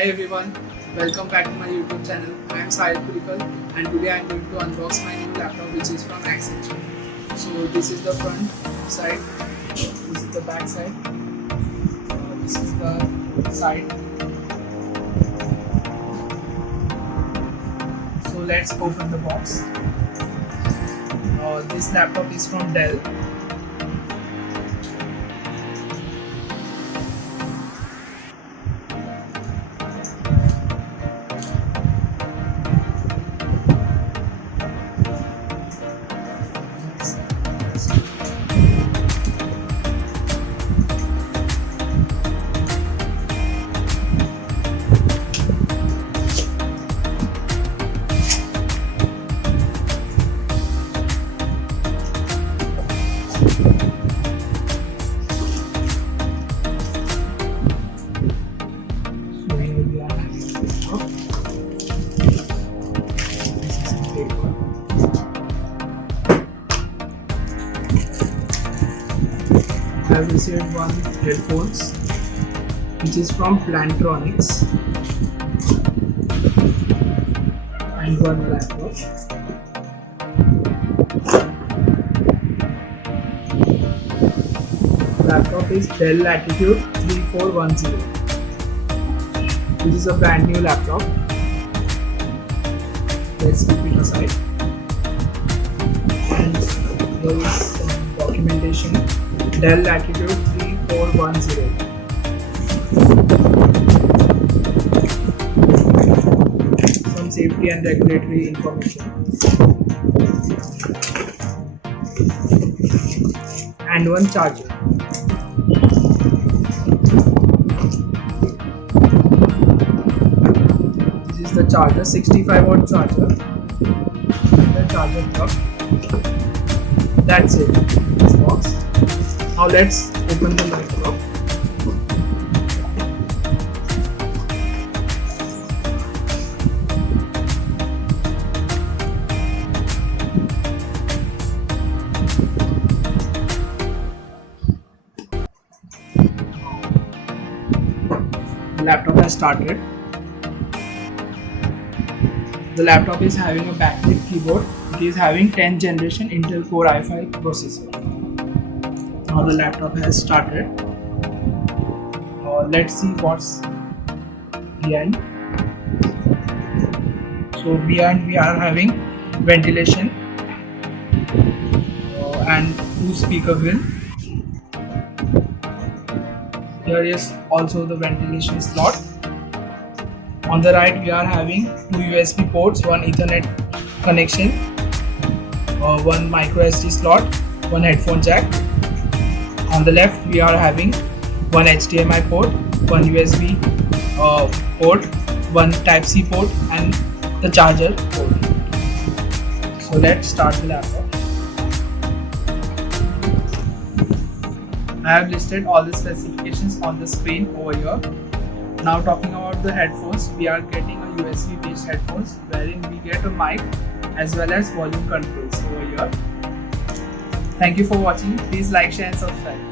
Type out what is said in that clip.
Hi everyone, welcome back to my YouTube channel. I am Sahil Purikal and today I am going to unbox my new laptop which is from Accenture. So this is the front side, this is the back side, this is the side. So let's open the box. This laptop is from Dell. I have received one headphones which is from Plantronics and one laptop. Laptop is Dell Latitude 3410. This is a brand new laptop. Let's keep it aside. And there is some documentation. Dell Latitude 3410. Some safety and regulatory information. And one charger. This is the charger, 65-watt charger. And the charger plug. That's it. This box. Now let's open the laptop. The laptop has started. The laptop is having a backlit keyboard. It is having 10th generation Intel Core i5 processor. Now the laptop has started. Let's see what's behind. So behind we are having ventilation and 2 speaker grill. Here is also the ventilation slot. On the right we are having 2 USB ports, 1 Ethernet connection, 1 micro SD slot, 1 headphone jack. On the left we are having 1 HDMI port, 1 USB port, 1 Type-C port and the charger port. So let's start the laptop. I have listed all the specifications on the screen over here. Now talking about the headphones, we are getting a USB based headphones wherein we get a mic as well as volume controls over here. Thank you for watching. Please like, share and subscribe.